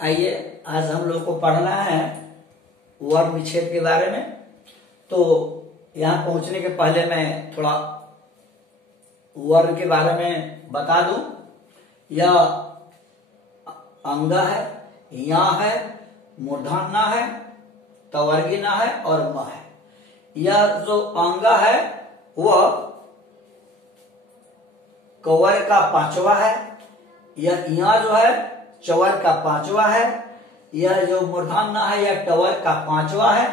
आइए आज हम लोग को पढ़ना है वर्ण विच्छेद के बारे में। तो यहाँ पहुंचने के पहले मैं थोड़ा वर्ण के बारे में बता दूं। यह अंगा है, या है, मूर्धन्य है, तवर्गीय है और म है। यह जो अंगा है वह कवर का पांचवा है। यह या जो है चवर का पांचवा है। यह जो मूर्धन्य है यह टवर का पांचवा है।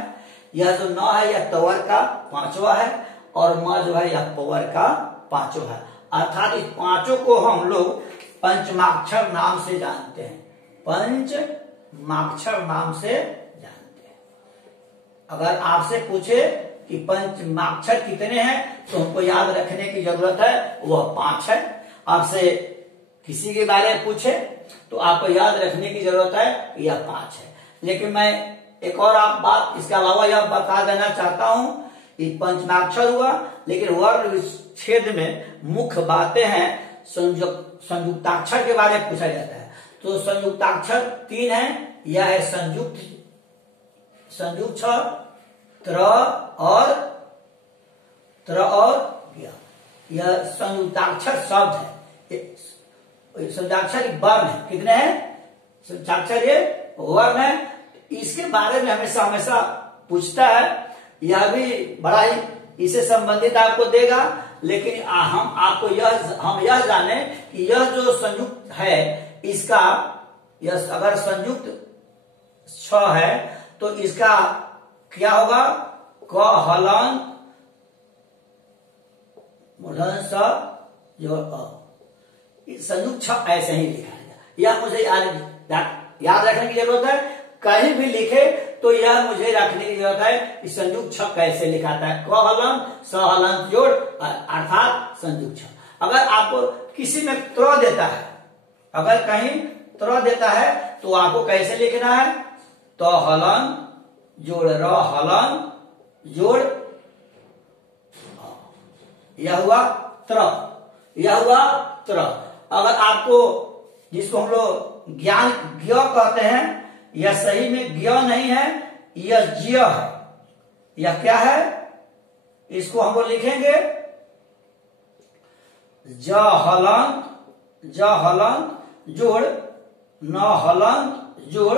यह जो न है यह तवर का पांचवा है और म जो है यह पवर का पांचवा है। अर्थात इस पांचों को हम लोग पंचमाक्षर नाम से जानते हैं। पंचमाक्षर नाम से जानते हैं। अगर आपसे पूछे कि पंचमाक्षर कितने हैं तो हमको याद रखने की जरूरत है, वह 5 है। आपसे किसी के बारे में पूछे तो आपको याद रखने की जरूरत है कि यह 5 है। लेकिन मैं एक और आप बात इसके अलावा यह बता देना चाहता हूं कि पंचमाक्षर हुआ, लेकिन वर्ण विच्छेद में मुख्य बातें हैं। संयुक्ताक्षर के बारे में पूछा जाता है तो संयुक्ताक्षर 3 है। यह है संयुक्त, संयुक्त त्र और ज्ञ। यह संयुक्ताक्षर शब्द है। संयुक्ताक्षर वर्ण है। कितने हैं? संयुक्ताक्षर ये वर्ण है। इसके बारे में हमेशा हमेशा पूछता है। यह भी बड़ा ही इससे संबंधित आपको देगा। लेकिन हम यह जाने कि यह जो संयुक्त है इसका, यह अगर संयुक्त 6 है तो इसका क्या होगा? क हलन मूर्धन्य स जोड़ अ। संयुक्त 6 ऐसे ही लिखा है। यह मुझे याद रखने की जरूरत है। कहीं भी लिखे तो यह मुझे रखने की जरूरत है कि संयुक्त 6 कैसे लिखाता है। क हलन स हलन जोड़ अर्थात संयुक्त 6। अगर आपको किसी में त्र देता है, अगर कहीं त्र देता है तो आपको कैसे लिखना है? तो हलन जोड़ र हलन जोड़, यह हुआ त्र, यह हुआ त्र। अगर आपको, जिसको हम लोग ज्ञान ज्ञ कहते हैं, यह सही में ज्ञ नहीं है, यह ज्य है। यह क्या है? इसको हम लोग लिखेंगे ज हलंत जोड़ न हलंत जोड़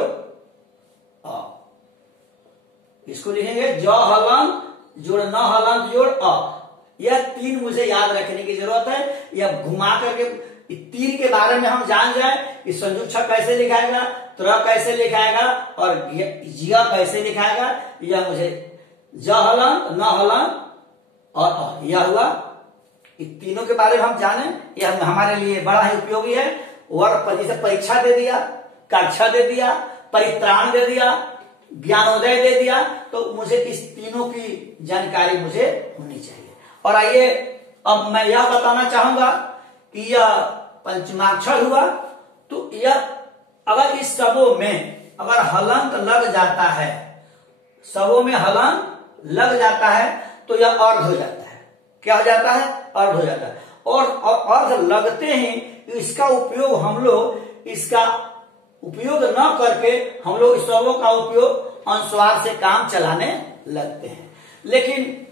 अ। इसको लिखेंगे ज हलंत जोड़ न हलंत जोड़ अ। यह 3 मुझे याद रखने की जरूरत है। यह घुमा करके 3 के बारे में हम जान जाए कि संयुक्त 6 कैसे लिखाएगा, त्र कैसे लिखाएगा और ज्य कैसे लिखाएगा। यह मुझे ज हलंत न हलंत और अ, यह हुआ। इन तीनों के बारे में हम जाने, यह हमारे लिए बड़ा ही उपयोगी है। और जैसे परीक्षा दे दिया, कक्षा दे दिया, परित्राण दे दिया, ज्ञानोदय दे दिया, तो मुझे इस तीनों की जानकारी मुझे होनी चाहिए। और आइए अब मैं यह बताना चाहूंगा कि यह पंचमाक्षर हुआ तो यह अगर इस सबों में अगर हलंत लग जाता है, सबों में हलंत लग जाता है तो यह अर्ध हो जाता है। क्या हो जाता है? अर्ध हो जाता है। और अर्ध लगते ही इसका उपयोग हम लोग, इसका उपयोग न करके हम लोग इस सबों का उपयोग अनुस्वार से काम चलाने लगते हैं। लेकिन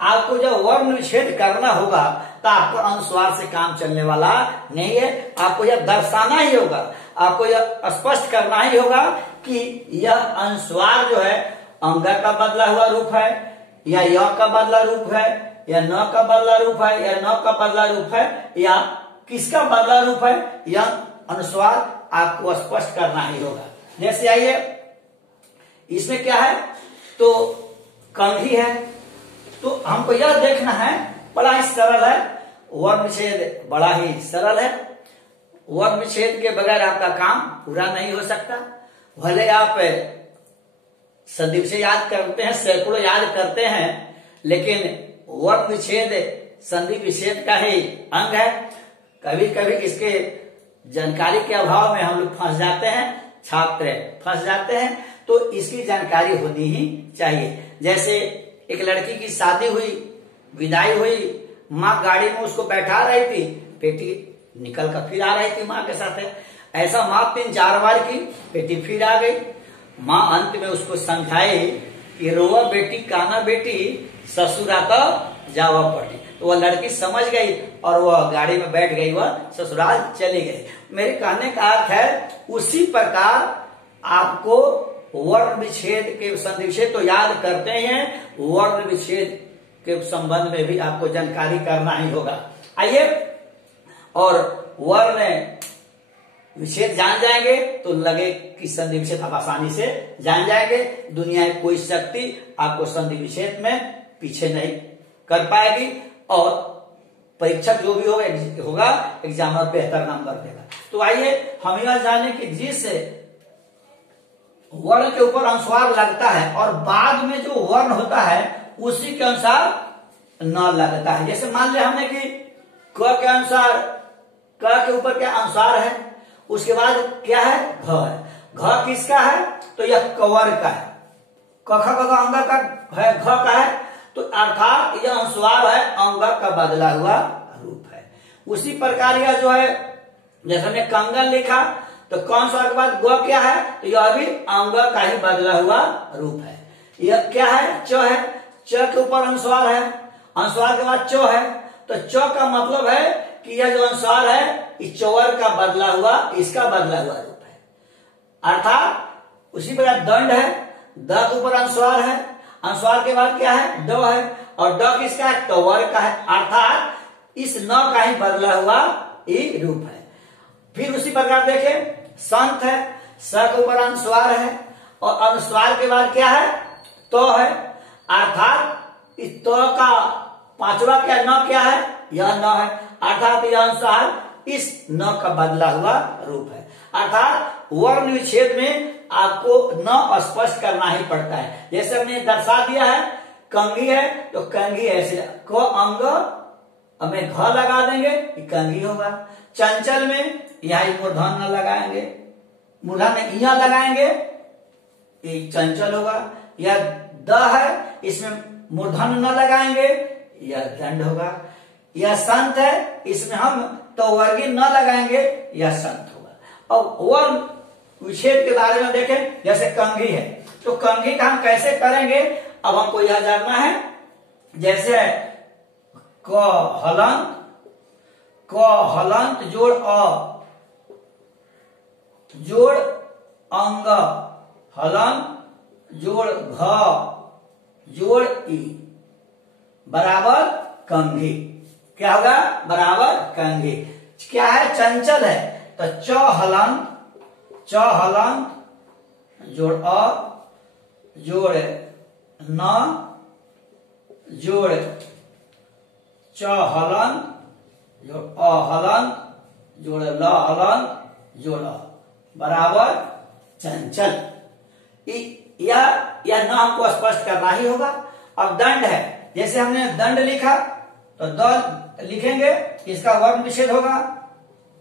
आपको जब वर्ण विच्छेद करना होगा तो आपका अनुस्वार से काम चलने वाला नहीं है। आपको यह दर्शाना ही होगा, आपको यह स्पष्ट करना ही होगा कि यह अनुस्वार जो है अंगा का बदला हुआ रूप है, या य का बदला रूप है, या न का बदला रूप है, या न का बदला रूप है, या किसका बदला रूप है। यह अनुस्वार आपको स्पष्ट करना ही होगा। जैसे आइए, इसमें क्या है? तो कंघी है। तो हमको यह देखना है, बड़ा ही सरल है वर्ण विच्छेद, बड़ा ही सरल है। वर्ण विच्छेद के बगैर आपका काम पूरा नहीं हो सकता। भले आप सदी से याद करते हैं, सैकड़ों याद करते हैं, लेकिन वर्ण विच्छेद संधि विच्छेद का ही अंग है। कभी कभी इसके जानकारी के अभाव में हम लोग फंस जाते हैं, छात्र फंस जाते हैं। तो इसकी जानकारी होनी ही चाहिए। जैसे एक लड़की की शादी हुई, विदाई हुई, माँ गाड़ी में उसको बैठा रही थी, बेटी निकल कर फिर आ रही थी माँ के साथ। ऐसा माँ 3-4 बार की, बेटी फिर आ गई। माँ अंत में उसको समझाए कि रोवा बेटी काना बेटी ससुरा का जावा पड़ी। तो वह लड़की समझ गई और वह गाड़ी में बैठ गई, वह ससुराल चली गई। मेरे कहने का अर्थ है उसी प्रकार आपको वर्ण विच्छेद के संधि विच्छेद तो याद करते हैं, वर्ण विच्छेद के संबंध में भी आपको जानकारी करना ही होगा। आइए, और वर्ण विच्छेद जान जाएंगे तो लगे कि संधि विच्छेद आप आसानी से जान जाएंगे। दुनिया की कोई शक्ति आपको संधि विच्छेद में पीछे नहीं कर पाएगी और परीक्षक जो भी होगा एग्जामर बेहतर नंबर देगा। तो आइए हम यह जाने कि जिस वर्ण के ऊपर अनुस्वार लगता है और बाद में जो वर्ण होता है उसी के अनुसार न लगता है। जैसे मान लिया हमने कि क के अनुसार, क के ऊपर क्या अनुसार है, उसके बाद क्या है, घ है। घ किसका है, तो यह कवर का है। क ख ग अंग का है, घ का है, तो अर्थात यह अनुस्वार है, अंग का बदला हुआ रूप है। उसी प्रकार यह जो है, जैसे हमने कंगन लिखा तो कौन सा के बाद ग क्या है, तो यह भी अंग का ही बदला हुआ रूप है। यह क्या है, च है, च के ऊपर अनुस्वार है, अनुस्वार के बाद च है, तो च का मतलब है कि यह जो अनुस्वार है इस चौवर का बदला हुआ, इसका बदला हुआ रूप है। अर्थात उसी प्रकार दंड है, द के ऊपर अनुस्वार है, अनुस्वार के बाद क्या है, ड है, और ड किसका है, टवर का है। अर्थात इस न का ही बदला हुआ ई रूप है। फिर उसी प्रकार देखें, संत है, स के ऊपर अनुस्वार है और अनुस्वार के बाद क्या है, तो है। अर्थात इस तो का पांचवा क्या, न क्या है, यह न है। अर्थात यह अनुसार इस न का बदला हुआ रूप है। अर्थात वर्ण विच्छेद में आपको न स्पष्ट करना ही पड़ता है। जैसे हमने दर्शा दिया है, कंघी है तो कंघी ऐसे, क अंग हमें घ लगा देंगे, कंघी होगा। चंचल में यहाँ मूर्धन न लगाएंगे, मूर्धन में इया लगाएंगे, ये चंचल होगा। या द है, इसमें मूर्धन न लगाएंगे, यह दंड होगा। यह संत है, इसमें हम तो वर्गी न लगाएंगे, यह संत होगा। अब वर्ण विच्छेद के बारे में देखें, जैसे कंघी है तो कंघी का हम कैसे करेंगे, अब हमको यह जानना है। जैसे क हलंत, क हलंत जोड़ अ जोड़ अंग, हलंत जोड़ घ जोड़ ई बराबर कंघी। क्या होगा, बराबर कंघी। क्या है, चंचल है तो च हलंत, च हलंत जोड़ अ जोड़ न जोड़ च हलंत जोड़ अ हलंत जोड़ ल हलंत जोड़ अ बराबर चंचल। यह न हमको स्पष्ट करना ही होगा। अब दंड है, जैसे हमने दंड लिखा तो द लिखेंगे, इसका वर्ण विच्छेद होगा,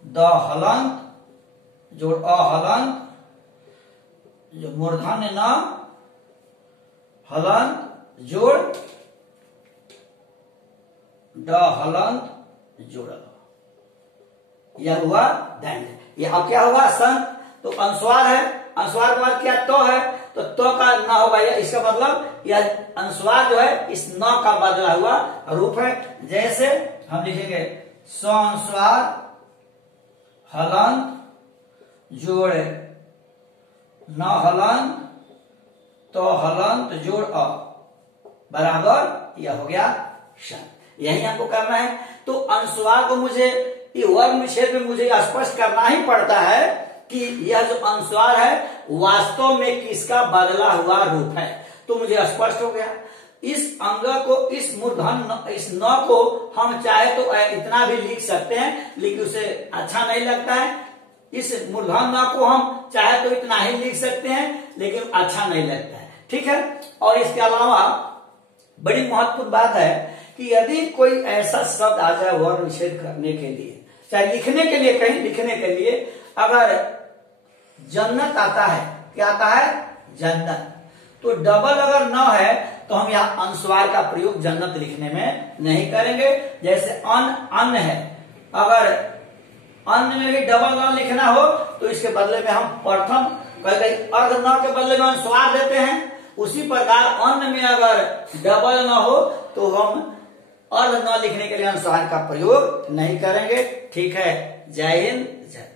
द हलंत जोड़ अ हलंत जो मूर्धन्य न हलंत जोड़ ड हलंत जोड़, यह हुआ दंड। यह अब क्या होगा, संत, तो अनुस्वार है, अनुस्वार के बाद क्या, तो है, तो का न होगा, इसका मतलब यह अनुस्वार जो है इस न का बदला हुआ रूप है। जैसे हम लिखेंगे स अनुस्वार हलंत जोड़ न हलंत तो हलंत जोड़ अ बराबर यह हो गया शन। यही हमको करना है। तो अनुस्वार को मुझे वर्ण विच्छेद में मुझे स्पष्ट करना ही पड़ता है कि यह जो अनुस्वार है वास्तव में किसका बदला हुआ रूप है। तो मुझे स्पष्ट हो गया। इस अंग को, इस मूर्धन, इस न को हम चाहे तो इतना भी लिख सकते हैं, लेकिन उसे अच्छा नहीं लगता है। इस मूर्धन न को हम चाहे तो इतना ही लिख सकते हैं, लेकिन अच्छा नहीं लगता है। ठीक है। और इसके अलावा बड़ी महत्वपूर्ण बात है कि यदि कोई ऐसा शब्द आ जाए वर्ण विच्छेद करने के लिए, चाहे लिखने के लिए, कहीं लिखने के लिए, अगर जन्नत आता है, क्या आता है, जन्नत, तो डबल अगर न है तो हम यहाँ अनुस्वार का प्रयोग जन्नत लिखने में नहीं करेंगे। जैसे अन्न, अन्न है, अगर अन्य में भी डबल न लिखना हो तो इसके बदले में हम प्रथम कहीं अर्ध न के बदले में अनुस्वार देते हैं। उसी प्रकार अन्न में अगर डबल न हो तो हम अर्ध न लिखने के लिए अनुस्वार का प्रयोग नहीं करेंगे। ठीक है, जय हिंद, जय।